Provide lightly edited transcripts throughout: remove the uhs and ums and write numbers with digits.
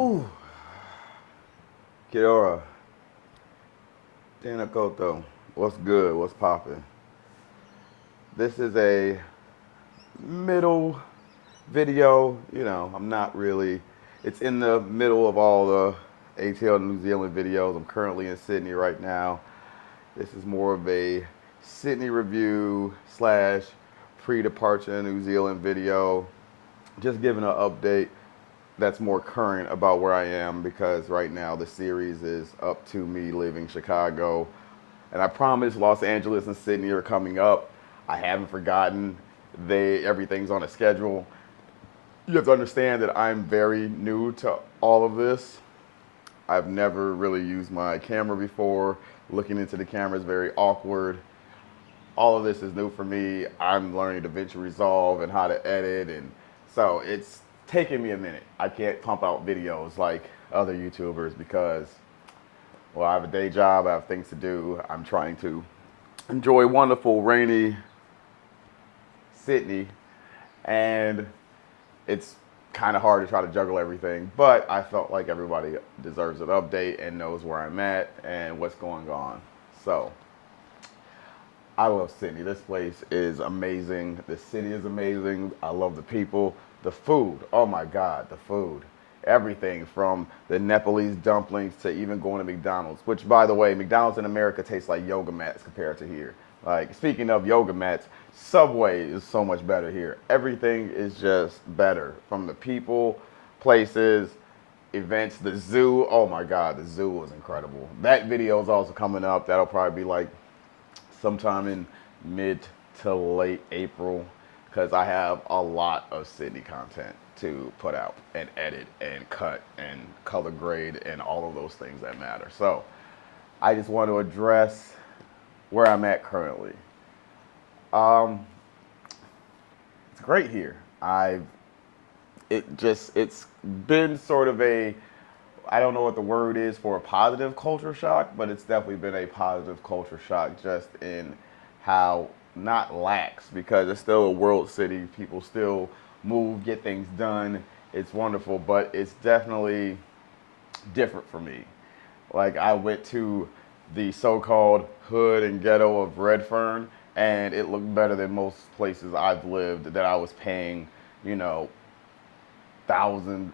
Ooh, Kia ora. Dana Koto. What's good? What's poppin'? This is a middle video. I'm not really. It's in the middle of all the ATL New Zealand videos. I'm currently in Sydney right now. This is more of a Sydney review slash pre-departure New Zealand video. Just giving an update that's more current about where I am because right now the series is up to me leaving Chicago. And I promise Los Angeles and Sydney are coming up. I haven't forgotten. Everything's on a schedule. You have to understand that I'm very new to all of this. I've never really used my camera before. Looking into the camera is very awkward. All of this is new for me. I'm learning DaVinci Resolve and how to edit, and so it's taking me a minute. I can't pump out videos like other YouTubers because, well, I have a day job, I have things to do. I'm trying to enjoy wonderful, rainy Sydney, and it's kind of hard to try to juggle everything, but I felt like everybody deserves an update and knows where I'm at and what's going on. So, I love Sydney. This place is amazing. The city is amazing. I love the people. The food. Oh my God, the food. Everything from the Nepalese dumplings to even going to McDonald's, which, by the way, McDonald's in America tastes like yoga mats compared to here. Like, speaking of yoga mats, Subway is so much better here. Everything is just better from the people, places, events, the zoo. Oh my God, the zoo was incredible. That video is also coming up. That'll probably be like sometime in mid to late April because I have a lot of Sydney content to put out and edit and cut and color grade and all of those things that matter. So I just want to address where I'm at currently. Um, it's great here. It's been sort of I don't know what the word is for a positive culture shock, but it's definitely been a positive culture shock just in how not lax because it's still a world city. People still move, get things done. It's wonderful, but it's definitely different for me. Like I went to the so-called hood and ghetto of Redfern, and it looked better than most places I've lived that I was paying, thousand,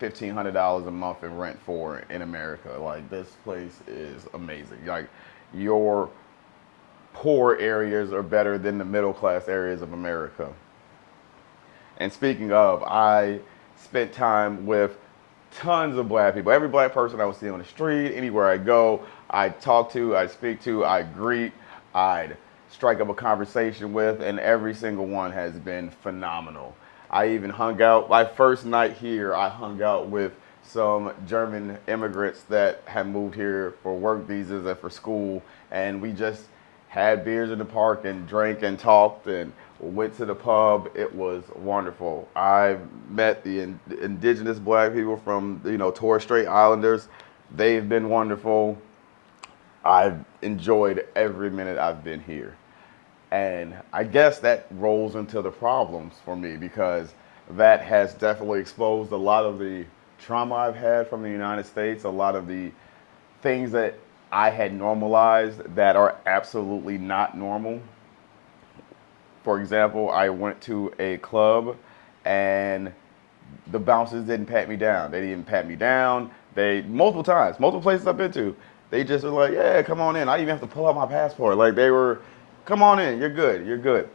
$1,500 a month in rent for in America. Like this place is amazing. Like your poor areas are better than the middle class areas of America. And speaking of, I spent time with tons of black people. Every black person I would see on the street, anywhere I go, I'd talk to, I'd speak to, I'd greet, I'd strike up a conversation with, and every single one has been phenomenal. I even hung out, my first night here, I hung out with some German immigrants that had moved here for work visas and for school, and we just had beers in the park and drank and talked and went to the pub. It was wonderful. I met the indigenous black people from, Torres Strait Islanders. They've been wonderful. I've enjoyed every minute I've been here. And I guess that rolls into the problems for me because that has definitely exposed a lot of the trauma I've had from the United States, a lot of the things that I had normalized that are absolutely not normal. For example, I went to a club and the bouncers didn't pat me down. They didn't pat me down. They multiple times, multiple places I've been to, they just were like, "Yeah, come on in." I didn't even have to pull out my passport. Like they were, "Come on in. You're good. You're good."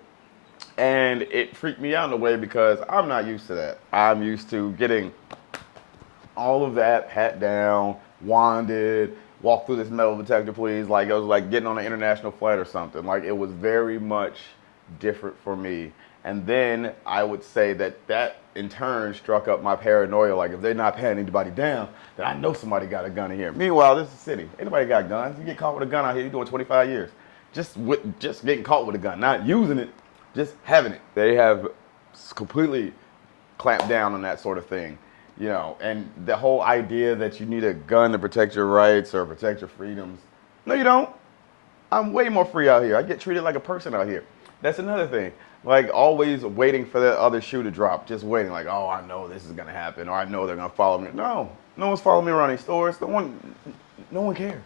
And it freaked me out in a way because I'm not used to that. I'm used to getting all of that pat down, wanded, walk through this metal detector, please. Like it was like getting on an international flight or something. Like it was very much different for me. And then I would say that in turn struck up my paranoia. Like if they're not patting anybody down, then I know somebody got a gun in here. Meanwhile, this is a city. Anybody got guns? You get caught with a gun out here, you're doing 25 years. Just getting caught with a gun, not using it, just having it. They have completely clamped down on that sort of thing. And the whole idea that you need a gun to protect your rights or protect your freedoms. No, you don't. I'm way more free out here. I get treated like a person out here. That's another thing. Like always waiting for that other shoe to drop, just waiting. Like, oh, I know this is gonna happen, or I know they're gonna follow me. No, no one's following me around these stores. No one cares.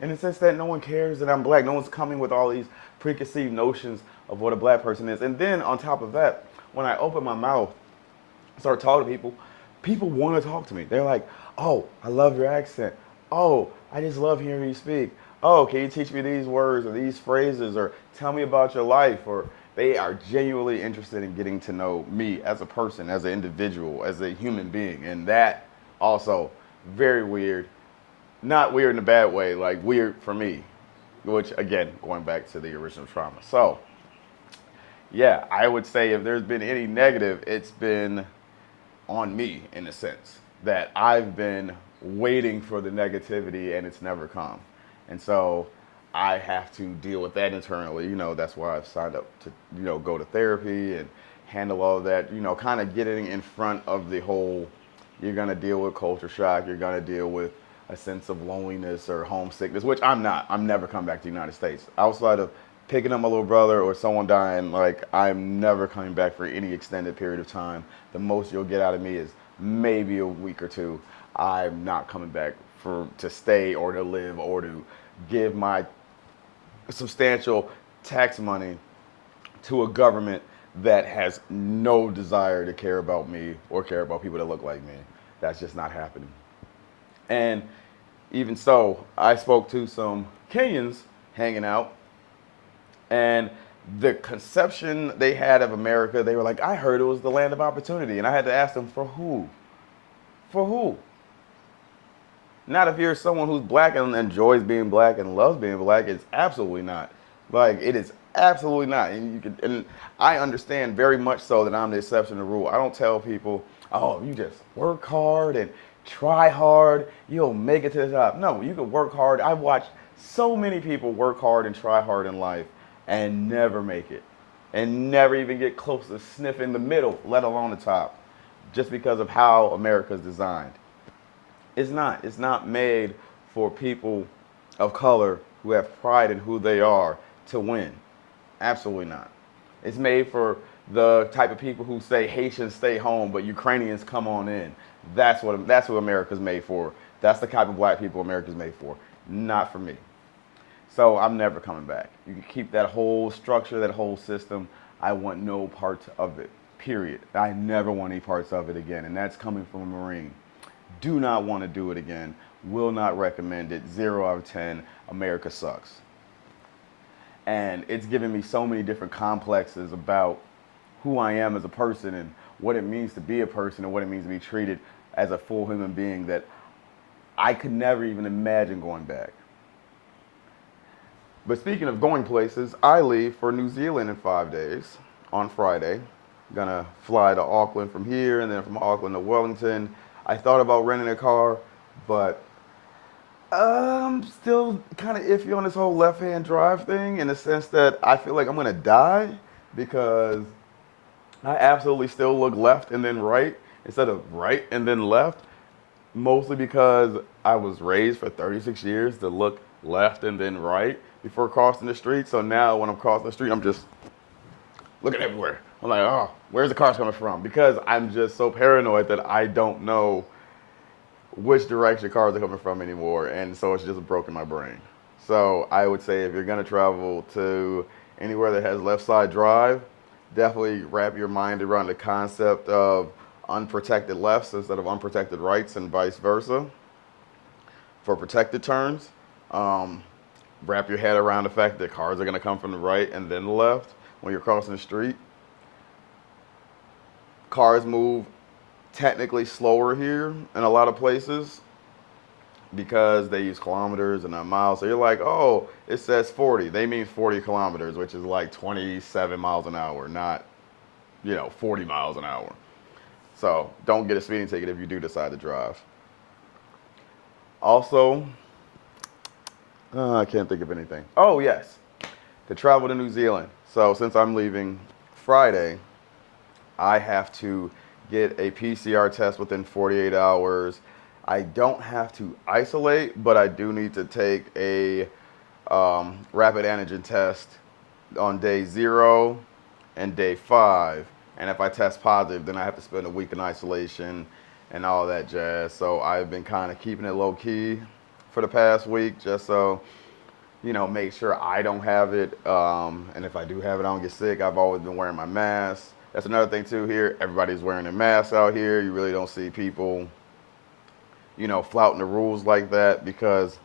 In the sense that no one cares that I'm black. No one's coming with all these preconceived notions of what a black person is. And then on top of that, when I open my mouth, start talking to people, people want to talk to me. They're like, oh, I love your accent. Oh, I just love hearing you speak. Oh, can you teach me these words or these phrases or tell me about your life? Or they are genuinely interested in getting to know me as a person, as an individual, as a human being. And that also very weird. Not weird in a bad way, like weird for me, which again, going back to the original trauma. So, yeah, I would say if there's been any negative, it's been on me in a sense that I've been waiting for the negativity and it's never come. And so I have to deal with that internally. That's why I've signed up to, go to therapy and handle all of that, kind of getting in front of the whole, you're going to deal with culture shock, you're going to deal with a sense of loneliness or homesickness, which I'm not. I'm never coming back to the United States. Outside of picking up my little brother or someone dying, like I'm never coming back for any extended period of time. The most you'll get out of me is maybe a week or two. I'm not coming back to stay or to live or to give my substantial tax money to a government that has no desire to care about me or care about people that look like me. That's just not happening. And even so, I spoke to some Kenyans hanging out, and the conception they had of America, they were like, I heard it was the land of opportunity. And I had to ask them, for who? For who? Not if you're someone who's black and enjoys being black and loves being black. It's absolutely not. Like, it is absolutely not. And I understand very much so that I'm the exception to the rule. I don't tell people, oh, you just work hard and try hard, you'll make it to the top. No, you can work hard. I've watched so many people work hard and try hard in life and never make it and never even get close to sniffing the middle, let alone the top, just because of how America's designed. It's not. It's not made for people of color who have pride in who they are to win. Absolutely not. It's made for the type of people who say Haitians stay home, but Ukrainians come on in. That's what America's made for. That's the type of black people America's made for. Not for me. So I'm never coming back. You can keep that whole structure, that whole system. I want no parts of it. Period. I never want any parts of it again. And that's coming from a Marine. Do not want to do it again. Will not recommend it. 0 out of 10. America sucks. And it's given me so many different complexes about who I am as a person and what it means to be a person and what it means to be treated as a full human being that I could never even imagine going back. But speaking of going places, I leave for New Zealand in 5 days on Friday. Gonna fly to Auckland from here and then from Auckland to Wellington. I thought about renting a car, but I'm still kind of iffy on this whole left-hand drive thing in the sense that I feel like I'm gonna die because I absolutely still look left and then right instead of right and then left, mostly because I was raised for 36 years to look left and then right before crossing the street. So now when I'm crossing the street, I'm just looking everywhere. I'm like, oh, where's the cars coming from? Because I'm just so paranoid that I don't know which direction cars are coming from anymore. And so it's just broken my brain. So I would say if you're going to travel to anywhere that has left side drive, definitely wrap your mind around the concept of unprotected lefts instead of unprotected rights and vice versa. For protected turns, wrap your head around the fact that cars are going to come from the right and then the left when you're crossing the street. Cars move technically slower here in a lot of places because they use kilometers and not miles. So you're like, oh, it says 40. They mean 40 kilometers, which is like 27 miles an hour, not, 40 miles an hour. So don't get a speeding ticket if you do decide to drive. Also, I can't think of anything. Oh, yes, to travel to New Zealand. So since I'm leaving Friday, I have to get a PCR test within 48 hours. I don't have to isolate, but I do need to take a rapid antigen test on day 0 and day 5. And if I test positive, then I have to spend a week in isolation and all that jazz. So I've been kind of keeping it low key for the past week, just so make sure I don't have it. And if I do have it, I don't get sick. I've always been wearing my mask. That's another thing too. Here, everybody's wearing their masks out here. You really don't see people, flouting the rules like that because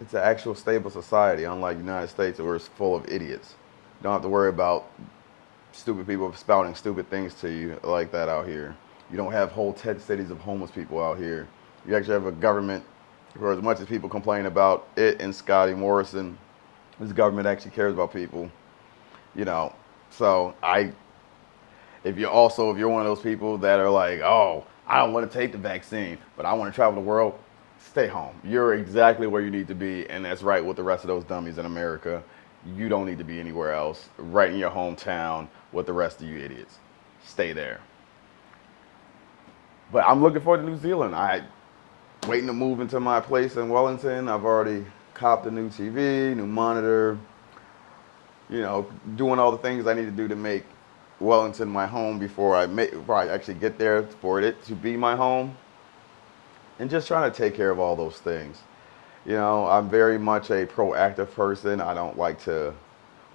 it's an actual stable society, unlike the United States where it's full of idiots. You don't have to worry about stupid people spouting stupid things to you like that out here. You don't have whole tent cities of homeless people out here. You actually have a government where, as much as people complain about it and Scotty Morrison, this government actually cares about people. You know, so if you're one of those people that are like, oh, I don't want to take the vaccine, but I want to travel the world, stay home. You're exactly where you need to be, and that's right with the rest of those dummies in America. You don't need to be anywhere else. Right in your hometown with the rest of you idiots. Stay there. But I'm looking forward to New Zealand. I waiting to move into my place in Wellington. I've already copped a new TV, new monitor, doing all the things I need to do to make Wellington my home before I actually get there for it to be my home. And just trying to take care of all those things. I'm very much a proactive person. I don't like to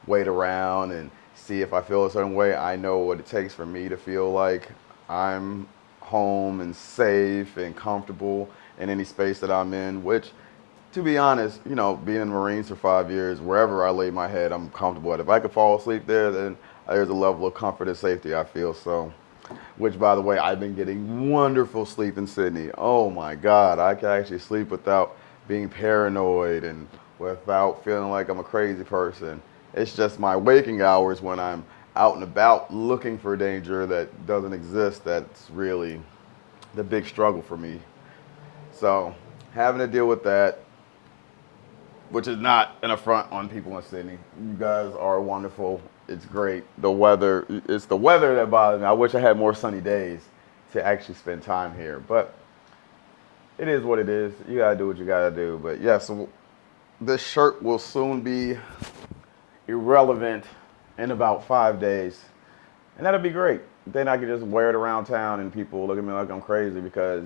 wait around and see if I feel a certain way. I know what it takes for me to feel like I'm home and safe and comfortable in any space that I'm in, which, to be honest, being in the Marines for 5 years, wherever I lay my head, I'm comfortable at. If I could fall asleep there, then there's a level of comfort and safety I feel. So, which, by the way, I've been getting wonderful sleep in Sydney. Oh my God, I can actually sleep without being paranoid and without feeling like I'm a crazy person. It's just my waking hours when I'm out and about looking for danger that doesn't exist that's really the big struggle for me. So, having to deal with that, which is not an affront on people in Sydney. You guys are wonderful. It's great. It's the weather that bothers me. I wish I had more sunny days to actually spend time here. But it is what it is. You gotta do what you gotta do. But yeah, so this shirt will soon be irrelevant in about 5 days. And that'll be great. Then I can just wear it around town and people look at me like I'm crazy because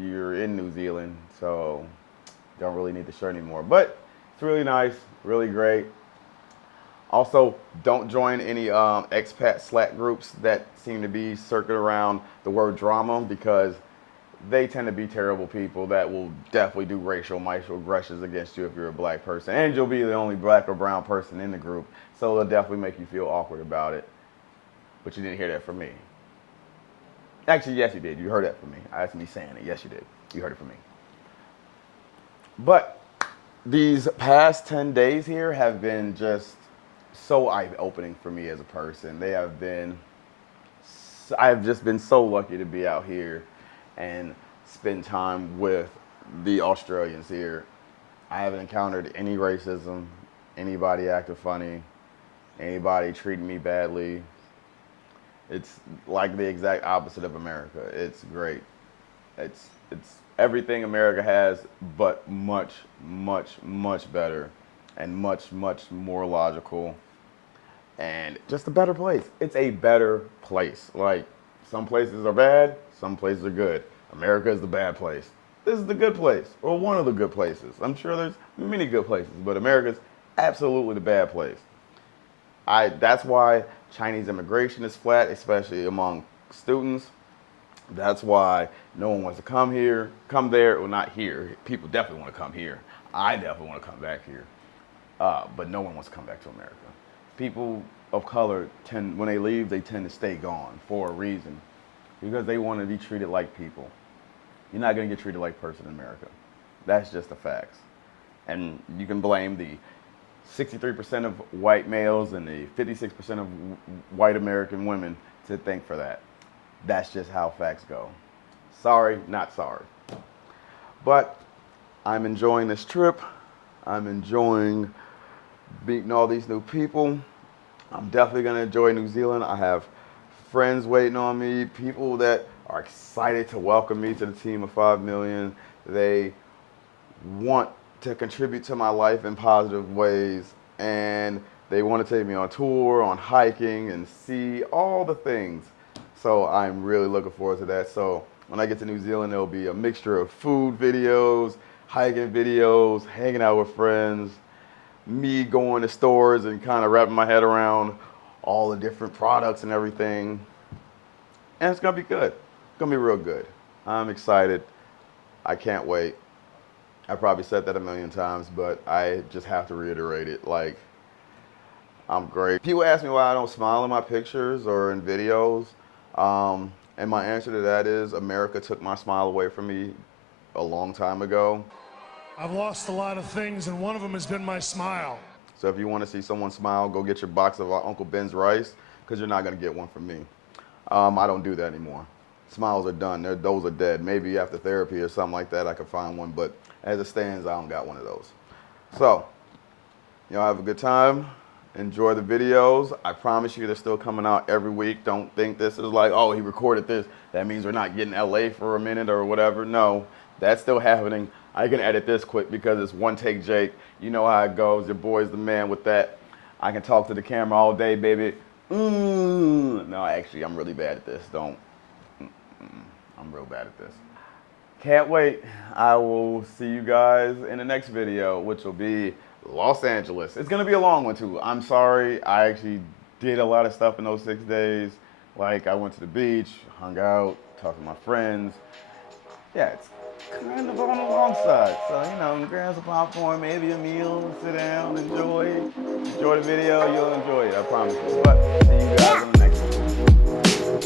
you're in New Zealand. So don't really need the shirt anymore. But it's really nice, really great. Also, don't join any expat Slack groups that seem to be circling around the word drama because they tend to be terrible people that will definitely do racial microaggressions against you if you're a black person. And you'll be the only black or brown person in the group. So they'll definitely make you feel awkward about it. But you didn't hear that from me. Actually, yes, you did. You heard that from me. That's me saying it. Yes, you did. You heard it from me. But these past 10 days here have been just so eye-opening for me as a person. I have just been so lucky to be out here and spend time with the Australians here. I haven't encountered any racism, anybody acting funny, anybody treating me badly. It's like the exact opposite of America. It's great. It's everything America has, but much, much, much better and much, much more logical and just a better place. It's a better place. Like, some places are bad, some places are good. America is the bad place. This is the good place, or one of the good places. I'm sure there's many good places, but America's absolutely the bad place. That's why Chinese immigration is flat, especially among students. That's why no one wants to come there, or not here. People definitely want to come here. I definitely want to come back here. But no one wants to come back to America. People of color when they leave, they tend to stay gone for a reason. Because they want to be treated like people. You're not going to get treated like a person in America. That's just the facts. And you can blame the 63% of white males and the 56% of white American women to thank for that. That's just how facts go. Sorry, not sorry. But I'm enjoying this trip. I'm enjoying meeting all these new people. I'm definitely going to enjoy New Zealand. I have friends waiting on me, people that are excited to welcome me to the team of 5 million. They want to contribute to my life in positive ways. And They want to take me on tour, on hiking, and see all the things. So I'm really looking forward to that. So when I get to New Zealand, there'll be a mixture of food videos, hiking videos, hanging out with friends, me going to stores and kind of wrapping my head around all the different products and everything. And it's gonna be good. It's gonna be real good. I'm excited. I can't wait. I probably said that a million times, but I just have to reiterate it. Like, I'm great. People ask me why I don't smile in my pictures or in videos. And my answer to that is America took my smile away from me a long time ago. I've lost a lot of things, and one of them has been my smile. So if you want to see someone smile, go get your box of Uncle Ben's rice, because you're not going to get one from me. I don't do that anymore. Smiles are done. Those are dead. Maybe after therapy or something like that, I could find one. But as it stands, I don't got one of those. So, y'all have a good time. Enjoy the videos. I promise you they're still coming out every week. Don't think this is like, oh, he recorded this. That means we're not getting LA for a minute or whatever. No, that's still happening. I can edit this quick because it's one take Jake. You know how it goes. Your boy's the man with that. I can talk to the camera all day, baby. No, actually, I'm really bad at this. I'm real bad at this. Can't wait. I will see you guys in the next video, which will be Los Angeles. It's gonna be a long one too. I'm sorry. I actually did a lot of stuff in those 6 days. Like I went to the beach, hung out, talked to my friends. Yeah, it's kind of on the long side. So, you know, grab some popcorn, maybe a meal, sit down, enjoy the video. You'll enjoy it, I promise you. But see you guys in the next one.